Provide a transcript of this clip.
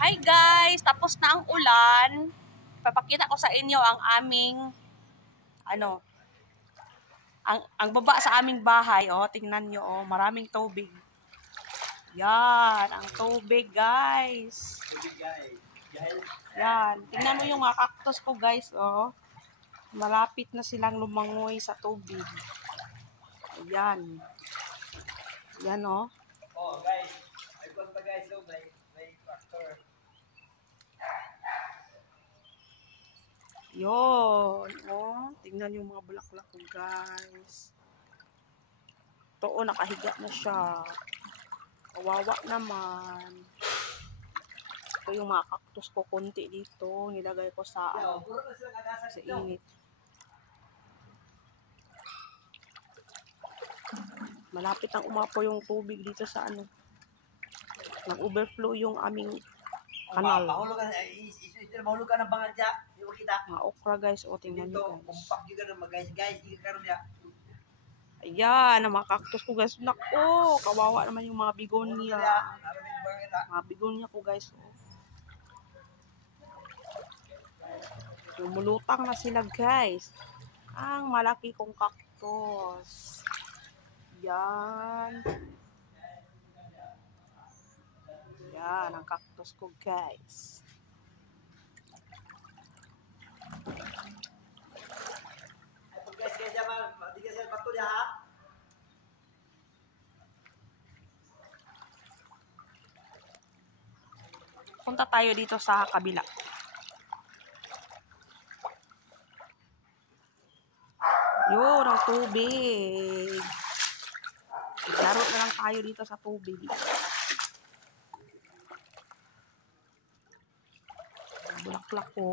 Hi guys! Tapos na ang ulan. Papakita ko sa inyo ang aming ang baba sa aming bahay. Oh, tingnan nyo, oh, maraming tubig. Yan, ang tubig, guys. Yan, tingnan mo yung mga cactus ko, guys, oh. Malapit na silang lumangoy sa tubig. Ayan. Yan, oh. Oh, guys. May punta, guys. So, may factor. Yun, oh. Tingnan yung mga bulaklak ko, guys. Ito, oh, nakahiga na siya. Kawawa naman. Ito yung mga cactus ko, konti dito. Nilagay ko sa, sa init. Malapit ang umapo yung tubig dito sa ano. Nag-overflow yung aming kanal. Mahulog ka ng bangad dya. Hindi mo kita. Mga okra, guys. O, tingnan nyo, guys. Kumpak juga ng mga guys. Hindi ka karoon dya. Ayan, ang mga cactus ko, guys. Nako, kawawa naman yung mga bigonia. Mga bigonia ko, guys. Oh. Lumulutang na sila, guys. Ang malaki kong cactus. Yan. Yan, ang cactus ko, guys. Guys, kaya hindi ka siya bato niya, ha? Punta tayo dito sa kabila. Yun, ang tubig. Laro na lang tayo dito sa tubig. Bulaklak ko.